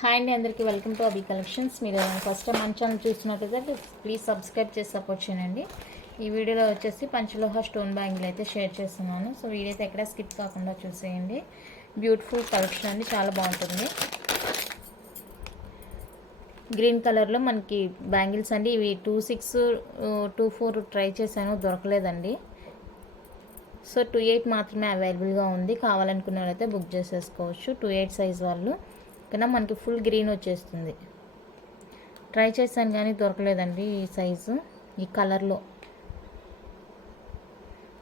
Hi అండి, అందరికీ welcome to అబీ collections. మీరు ఫస్ట్ టైం మన ఛానల్ చూస్తున్నట్లయితే ప్లీజ్ సబ్స్క్రైబ్ చేసి సపోర్ట్ చేయండి. ఈ వీడియోలో వచ్చేసి పంచలోహ స్టోన్ బ్యాంగిల్ అయితే షేర్ చేస్తున్నాను. సో వీడియో అయితే ఎక్కడ స్కిప్ కాకుండా చూసేయండి. బ్యూటిఫుల్ కలెక్షన్ అండి, చాలా బాగుంటుంది. గ్రీన్ కలర్లో మనకి బ్యాంగిల్స్ అండి. ఇవి 26, 24 ట్రై చేశాను, దొరకలేదండి. సో 28 మాత్రమే అవైలబుల్గా ఉంది. కావాలనుకున్న వాళ్ళైతే బుక్ చేసేసుకోవచ్చు. 28 సైజ్ వాళ్ళు కన్నా మనకి ఫుల్ గ్రీన్ వచ్చేస్తుంది. ట్రై చేశాను కానీ దొరకలేదండి ఈ సైజు, ఈ కలర్లో.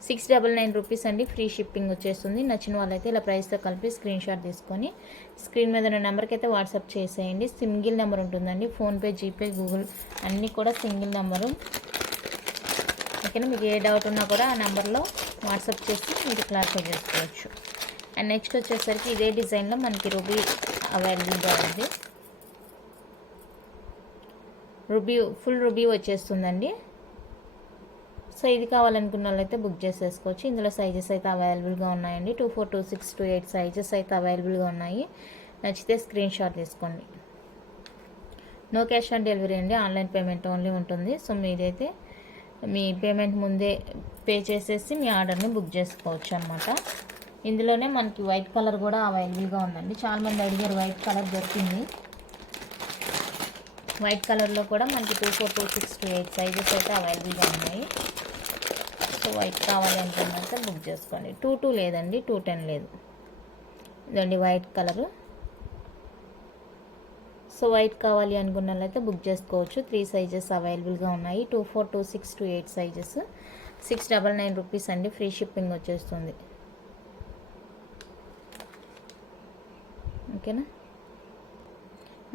699 రూపీస్ అండి, ఫ్రీ షిప్పింగ్ వచ్చేస్తుంది. నచ్చిన వాళ్ళైతే ఇలా ప్రైస్తో కలిపి స్క్రీన్ షాట్ తీసుకొని స్క్రీన్ మీద ఉన్న నెంబర్కి అయితే వాట్సాప్ చేసేయండి. సింగిల్ నెంబర్ ఉంటుందండి. ఫోన్పే, జీపే, గూగుల్ అన్నీ కూడా సింగిల్ నెంబరు. ఓకేనా, మీకు ఏ డౌట్ ఉన్నా కూడా ఆ నెంబర్లో వాట్సాప్ చేసి మీరు క్లారిఫై చేసుకోవచ్చు. అండ్ నెక్స్ట్ వచ్చేసరికి ఇదే డిజైన్లో మనకి రూబీ అవైలబుల్గా ఉంది. రూబీ, ఫుల్ రూబీ వచ్చేస్తుందండి. సో ఇది కావాలనుకున్న వాళ్ళైతే బుక్ చేసేసుకోవచ్చు. ఇందులో సైజెస్ అయితే అవైలబుల్గా ఉన్నాయండి. 24, 26, 28 సైజెస్ అయితే అవైలబుల్గా ఉన్నాయి. నచ్చితే స్క్రీన్ షాట్ తీసుకోండి. నో క్యాష్ ఆన్ డెలివరీ అండి, ఆన్లైన్ పేమెంట్ ఓన్లీ ఉంటుంది. సో మీరైతే మీ పేమెంట్ ముందే పే చేసేసి మీ ఆర్డర్ని బుక్ చేసుకోవచ్చు అనమాట. ఇందులోనే మనకి వైట్ కలర్ కూడా అవైలబుల్గా ఉందండి. చాలామంది అడిగారు, వైట్ కలర్ దొరికింది. వైట్ కలర్లో కూడా మనకి 24, 26, 28 సైజెస్ అయితే అవైలబుల్గా ఉన్నాయి. సో వైట్ కావాలి అనుకున్నాక బుక్ చేసుకోండి. 22 లేదండి, 210 లేదు. ఇదండి వైట్ కలరు. సో వైట్ కావాలి అనుకున్న వాళ్ళైతే బుక్ చేసుకోవచ్చు. 3 సైజెస్ అవైలబుల్గా ఉన్నాయి. 24, 26, 28 సైజెస్. 699 రూపీస్ అండి, ఫ్రీ షిప్పింగ్ వచ్చేస్తుంది. ఓకేనా.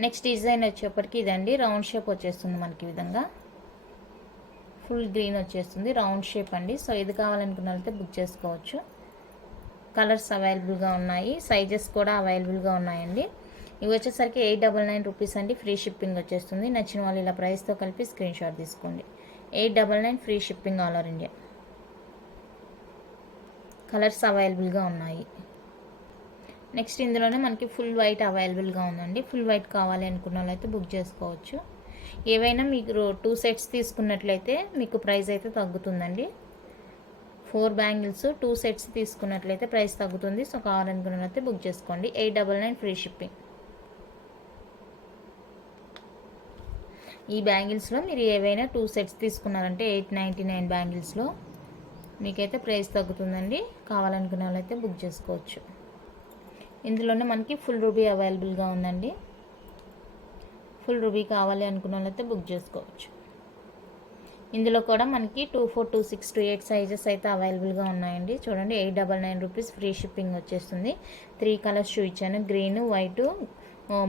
నెక్స్ట్ డిజైన్ వచ్చేప్పటికి ఇదండి, రౌండ్ షేప్ వచ్చేస్తుంది మనకి. ఈ విధంగా ఫుల్ గ్రీన్ వచ్చేస్తుంది, రౌండ్ షేప్ అండి. సో ఇది కావాలనుకున్న వాళ్ళైతే బుక్ చేసుకోవచ్చు. కలర్స్ అవైలబుల్గా ఉన్నాయి, సైజెస్ కూడా అవైలబుల్గా ఉన్నాయండి. ఇవి వచ్చేసరికి 899 రూపీస్ అండి, ఫ్రీ షిప్పింగ్ వచ్చేస్తుంది. నచ్చిన వాళ్ళు ఇలా ప్రైస్తో కలిపి స్క్రీన్ షాట్ తీసుకోండి. 899 free shipping all over India. Colours అవైలబుల్గా ఉన్నాయి. నెక్స్ట్ ఇందులోనే మనకి ఫుల్ వైట్ అవైలబుల్గా ఉందండి. ఫుల్ వైట్ కావాలి అనుకున్న వాళ్ళైతే బుక్ చేసుకోవచ్చు. ఏవైనా మీకు 2 సెట్స్ తీసుకున్నట్లయితే మీకు ప్రైస్ అయితే తగ్గుతుందండి. 4 బ్యాంగిల్స్ 2 సెట్స్ తీసుకున్నట్లయితే ప్రైస్ తగ్గుతుంది. సో కావాలనుకున్న వాళ్ళైతే బుక్ చేసుకోండి. 899 ఫ్రీ షిప్పింగ్. ఈ బ్యాంగిల్స్లో మీరు ఏవైనా 2 సెట్స్ తీసుకున్నారంటే 899 బ్యాంగిల్స్లో మీకైతే ప్రైస్ తగ్గుతుందండి. కావాలనుకున్న వాళ్ళైతే బుక్ చేసుకోవచ్చు. ఇందులోనే మనకి ఫుల్ రూబీ అవైలబుల్గా ఉందండి. ఫుల్ రూబీ కావాలి అనుకున్న వాళ్ళైతే బుక్ చేసుకోవచ్చు. ఇందులో కూడా మనకి 24, 26, 28 సైజెస్ అయితే అవైలబుల్గా ఉన్నాయండి. చూడండి, 899 రూపీస్ ఫ్రీ షిప్పింగ్ వచ్చేస్తుంది. 3 కలర్స్ చూపించాను, గ్రీన్, వైట్,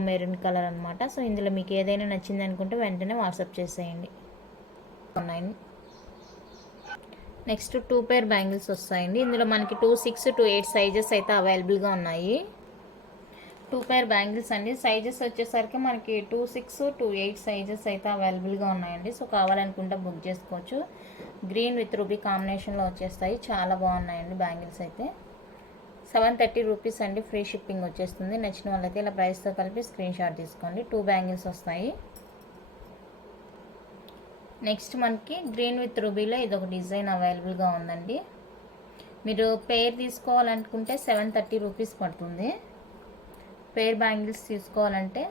మెరూన్ కలర్ అనమాట. సో ఇందులో మీకు ఏదైనా నచ్చింది అనుకుంటే వెంటనే వాట్సాప్ చేసేయండి. నెక్స్ట్ 2 పేర్ బ్యాంగిల్స్ వస్తాయండి. ఇందులో మనకి 26, 28 సైజెస్ అయితే అవైలబుల్గా ఉన్నాయి. 2 పేర్ బ్యాంగిల్స్ అండి. సైజెస్ వచ్చేసరికి మనకి 26, 28 సైజెస్ అయితే అవైలబుల్గా ఉన్నాయండి. సో కావాలనుకుంటే బుక్ చేసుకోవచ్చు. గ్రీన్ విత్ రూబీ కాంబినేషన్లో వచ్చేస్తాయి. చాలా బాగున్నాయండి బ్యాంగిల్స్ అయితే. 730 రూపీస్ అండి, ఫ్రీ షిప్పింగ్ వచ్చేస్తుంది. నచ్చిన వాళ్ళైతే ఇలా ప్రైస్తో కలిపి స్క్రీన్ షాట్ తీసుకోండి. 2 బ్యాంగిల్స్ వస్తాయి. నెక్స్ట్ మనకి గ్రీన్ విత్ రూబీలో ఇదొక డిజైన్ అవైలబుల్గా ఉందండి. మీరు పేర్ తీసుకోవాలనుకుంటే 730 రూపీస్ పడుతుంది. పేర్ బ్యాంగిల్స్ తీసుకోవాలంటే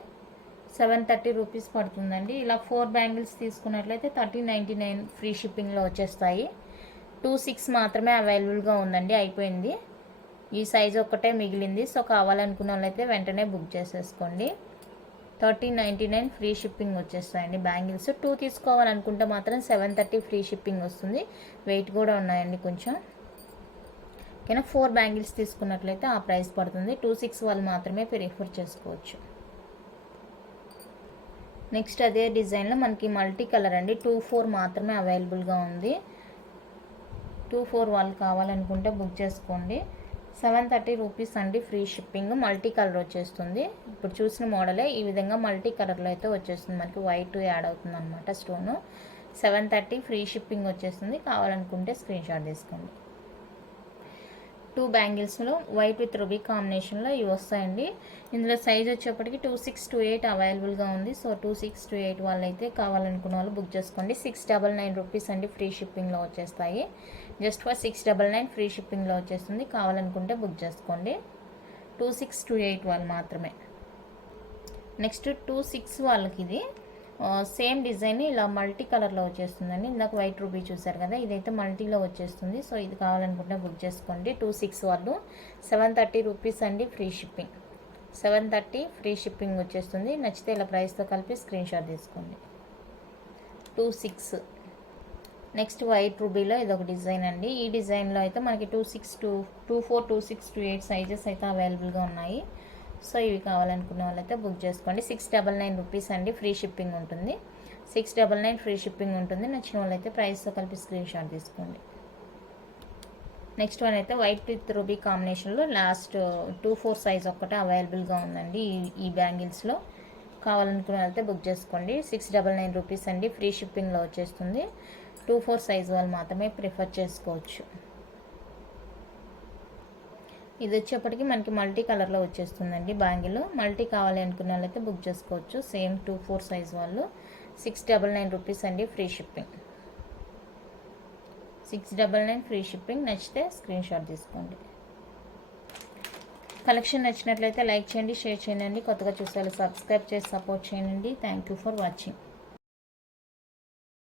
730 రూపీస్ పడుతుందండి. ఇలా 4 బ్యాంగిల్స్ తీసుకున్నట్లయితే 1399 ఫ్రీ షిప్పింగ్లో వచ్చేస్తాయి. 26 మాత్రమే అవైలబుల్గా ఉందండి, అయిపోయింది. ఈ సైజు ఒక్కటే మిగిలింది. సో కావాలనుకున్న వాళ్ళైతే వెంటనే బుక్ చేసేసుకోండి. 1399 ఫ్రీ షిప్పింగ్ వచ్చేస్తాయండి బ్యాంగిల్స్. 2 తీసుకోవాలనుకుంటే మాత్రం 730 ఫ్రీ షిప్పింగ్ వస్తుంది. వెయిట్ కూడా ఉన్నాయండి కొంచెం. ఓకేనా. 4 బ్యాంగిల్స్ తీసుకున్నట్లయితే ఆ ప్రైస్ పడుతుంది. 26 వాళ్ళు మాత్రమే ప్రిఫర్ చేసుకోవచ్చు. నెక్స్ట్ అదే డిజైన్లో మనకి మల్టీ కలర్ అండి. 24 మాత్రమే అవైలబుల్గా ఉంది. 24 వాళ్ళు కావాలనుకుంటే బుక్ చేసుకోండి. 730 రూపీస్ అండి, ఫ్రీ షిప్పింగ్. మల్టీ కలర్ వచ్చేస్తుంది. ఇప్పుడు చూసిన మోడలే ఈ విధంగా మల్టీ కలర్లో అయితే వచ్చేస్తుంది. మనకి వైట్ యాడ్ అవుతుంది అనమాట స్టోను. 730 ఫ్రీ షిప్పింగ్ వచ్చేస్తుంది. కావాలనుకుంటే స్క్రీన్ షాట్ తీసుకోండి. 2 బ్యాంగిల్స్లో వైట్ విత్ రూబీ కాంబినేషన్లో ఇవి వస్తాయండి. ఇందులో సైజ్ వచ్చేప్పటికి 2628 అవైలబుల్గా ఉంది. సో 2628 వాళ్ళైతే కావాలనుకున్న వాళ్ళు బుక్ చేసుకోండి. 699 రూపీస్ అండి, ఫ్రీ షిప్పింగ్లో వచ్చేస్తాయి. జస్ట్ ఫర్ 699 ఫ్రీ షిప్పింగ్లో వచ్చేస్తుంది. కావాలనుకుంటే బుక్ చేసుకోండి. 2628 వాళ్ళు మాత్రమే. నెక్స్ట్ 26 వాళ్ళకి ఇది సేమ్ డిజైన్ ఇలా మల్టీ కలర్లో వచ్చేస్తుందండి. ఇందాక వైట్ రూబీ చూసారు కదా, ఇదైతే మల్టీలో వచ్చేస్తుంది. సో ఇది కావాలనుకుంటే బుక్ చేసుకోండి. 26 వాళ్ళు 730 రూపీస్ అండి, ఫ్రీ షిప్పింగ్. 730 ఫ్రీ షిప్పింగ్ వచ్చేస్తుంది. నచ్చితే ఇలా ప్రైస్తో కలిపి స్క్రీన్ షాట్ తీసుకోండి. 26 నెక్స్ట్ వైట్ రూబీలో ఇదొక డిజైన్ అండి. ఈ డిజైన్లో అయితే మనకి 24, 26, 28 సైజెస్ అయితే అవైలబుల్గా ఉన్నాయి. సో ఇవి కావాలనుకున్న వాళ్ళైతే బుక్ చేసుకోండి. 699 రూపీస్ అండి, ఫ్రీ షిప్పింగ్ ఉంటుంది. 699 ఫ్రీ షిప్పింగ్ ఉంటుంది. నచ్చిన వాళ్ళైతే ప్రైస్తో కలిపి స్క్రీన్ షాట్ తీసుకోండి. నెక్స్ట్ వన్ అయితే వైట్ విత్ రూబీ కాంబినేషన్లో లాస్ట్ 24 సైజ్ ఒక్కటే అవైలబుల్గా ఉందండి. ఈ బ్యాంగిల్స్లో కావాలనుకున్న వాళ్ళైతే బుక్ చేసుకోండి. 699 రూపీస్ అండి, ఫ్రీ షిప్పింగ్లో వచ్చేస్తుంది. 24 సైజ్ వాళ్ళు మాత్రమే ప్రిఫర్ చేసుకోవచ్చు. ఇది వచ్చేప్పటికి మనకి మల్టీ కలర్లో వచ్చేస్తుందండి బ్యాంగిల్. మల్టీ కావాలి అనుకున్న వాళ్ళైతే బుక్ చేసుకోవచ్చు. సేమ్ 24 సైజ్ వాళ్ళు. 699 రూపీస్ అండి, ఫ్రీ షిప్పింగ్. 699 free shipping. నచ్చితే స్క్రీన్ షాట్ తీసుకోండి. కలెక్షన్ నచ్చినట్లయితే లైక్ చేయండి, షేర్ చేయండి. కొత్తగా చూసే వాళ్ళు సబ్స్క్రైబ్ చేసి సపోర్ట్ చేయండి. Thank you for watching.